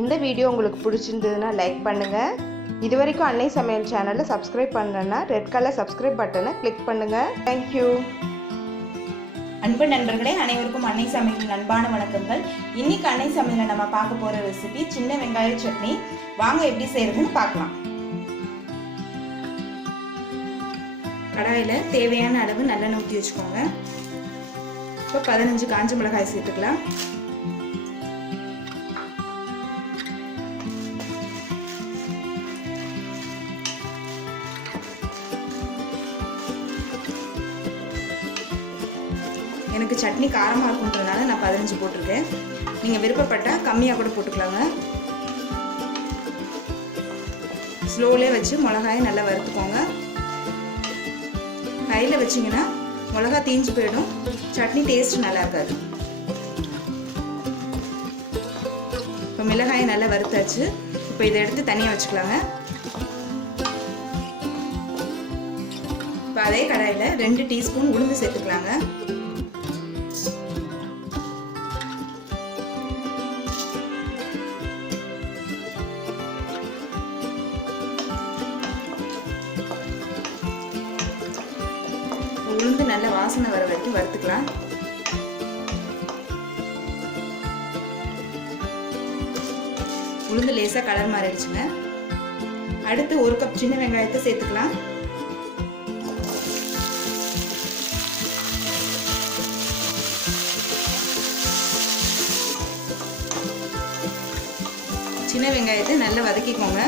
இந்த வீடியோ உங்களுக்கு பிடிச்சிருந்ததுன்னா லைக் பண்ணுங்கள். இதுவரைக்கும் அன்னை சமையல் சேனலை சப்ஸ்கிரைப் பண்ணலன்னா ரெட் கலர் சப்ஸ்கிரைப் பட்டனை கிளிக் பண்ணுங்கள். தேங்க்யூ. அன்பு நண்பர்களே, அனைவருக்கும் அன்னை சமையல் அன்பான வணக்கங்கள். இன்னைக்கு அன்னை சமையலில் நம்ம பார்க்க போகிற ரெசிபி சின்ன வெங்காய சட்னி. வாங்க எப்படி செய்யறதுன்னு பார்க்கலாம். கடாயில் தேவையான அளவு நல்லெண்ணெய் ஊற்றி வச்சுக்கோங்க. இப்போ 15 காஞ்ச மிளகாய் சேர்த்துக்கலாம். எனக்கு சட்னி காரமாக இருக்குன்றதுனால நான் 15 போட்டிருக்கேன். நீங்கள் விருப்பப்பட்டால் கம்மியாக கூட போட்டுக்கலாங்க. ஸ்லோலே வச்சு மிளகாயை நல்லா வறுத்துக்கோங்க. கையில் வச்சிங்கன்னா மிளகா தீஞ்சு போயிடும், சட்னி டேஸ்ட் நல்லா இருக்காது. இப்போ மிளகாயை நல்லா வறுத்தாச்சு. இப்போ இதை எடுத்து தனியாக வச்சுக்கலாங்க. இப்போ அதே கடாயில் 2 டீஸ்பூன் உளுந்து சேர்த்துக்கலாங்க. உளுந்து நல்ல வாசனை வர வரைக்கும் வறுத்துக்கலாம். உளுந்து லேசாக கலர் மாறிடுச்சுங்க. அடுத்து 1 கப் சின்ன வெங்காயத்தை சேர்த்துக்கலாம். சின்ன வெங்காயத்தை நல்லா வதக்கிக்கோங்க.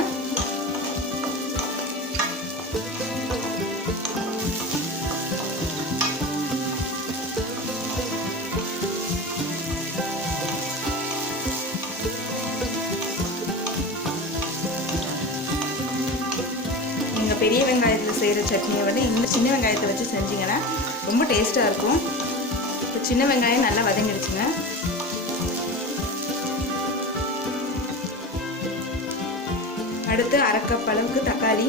பெரிய வெங்காயத்தில் செய்கிற சட்னியை விட இந்த சின்ன வெங்காயத்தை வச்சு செஞ்சிங்கன்னா ரொம்ப டேஸ்ட்டாக இருக்கும். இப்போ சின்ன வெங்காயம் நல்லா வதங்கிடுச்சுங்க. அடுத்து 1/2 கப் அளவுக்கு தக்காளி,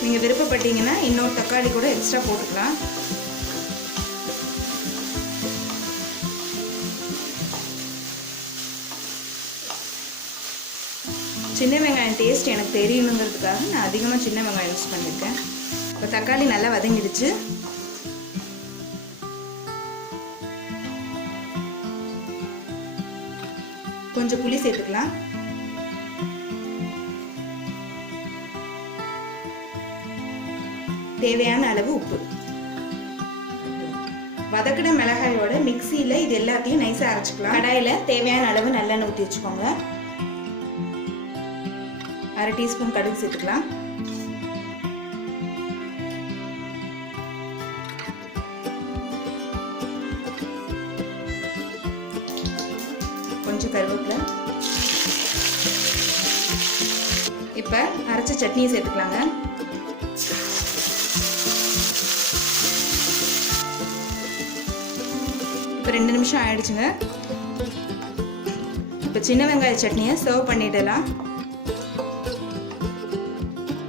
நீங்கள் விருப்பப்பட்டீங்கன்னா இன்னொரு தக்காளி கூட எக்ஸ்ட்ரா போட்டுக்கலாம். சின்ன வெங்காயம் டேஸ்ட் எனக்கு தெரியணுங்கிறதுக்காக நான் அதிகமாக சின்ன வெங்காயம் யூஸ் பண்ணியிருக்கேன். இப்போ தக்காளி நல்லா வதங்கிடுச்சு. கொஞ்சம் புளி சேர்த்துக்கலாம். தேவையான அளவு உப்பு. வதக்கின மிளகாயோட மிக்சியில் இது எல்லாத்தையும் நைஸாக அரைச்சிக்கலாம். கடாயில் தேவையான அளவு நல்லெண்ணெய் ஊற்றி வச்சுக்கோங்க. 1/2 டீஸ்பூன் கடுகு சேர்த்துக்கலாம். கொஞ்சம் கருவேப்பிலை. இப்போ அரைச்ச சட்னியை சேர்த்துக்கலாங்க. இப்போ 2 நிமிஷம் ஆயிடுச்சுங்க. இப்போ சின்ன வெங்காய சட்னியை சர்வ் பண்ணிடலாம்.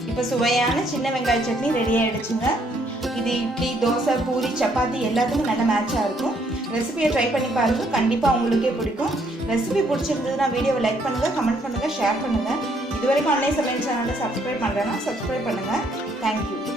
இப்போ சுவையான சின்ன வெங்காய சட்னி ரெடி ஆகிடுச்சுங்க. இது இட்லி, தோசை, பூரி, சப்பாத்தி எல்லாத்துக்கும் நல்ல மேட்சாக இருக்கும். ரெசிபியை ட்ரை பண்ணி பாருங்கள், கண்டிப்பாக உங்களுக்கே பிடிக்கும். ரெசிபி பிடிச்சிருந்ததுன்னா வீடியோவை லைக் பண்ணுங்கள், கமெண்ட் பண்ணுங்கள், ஷேர் பண்ணுங்கள். இது வரைக்கும் அன்னை சமையல் சேனலை சப்ஸ்கிரைப் பண்ணுறேன்னா சப்ஸ்கிரைப் பண்ணுங்கள். தேங்க்யூ.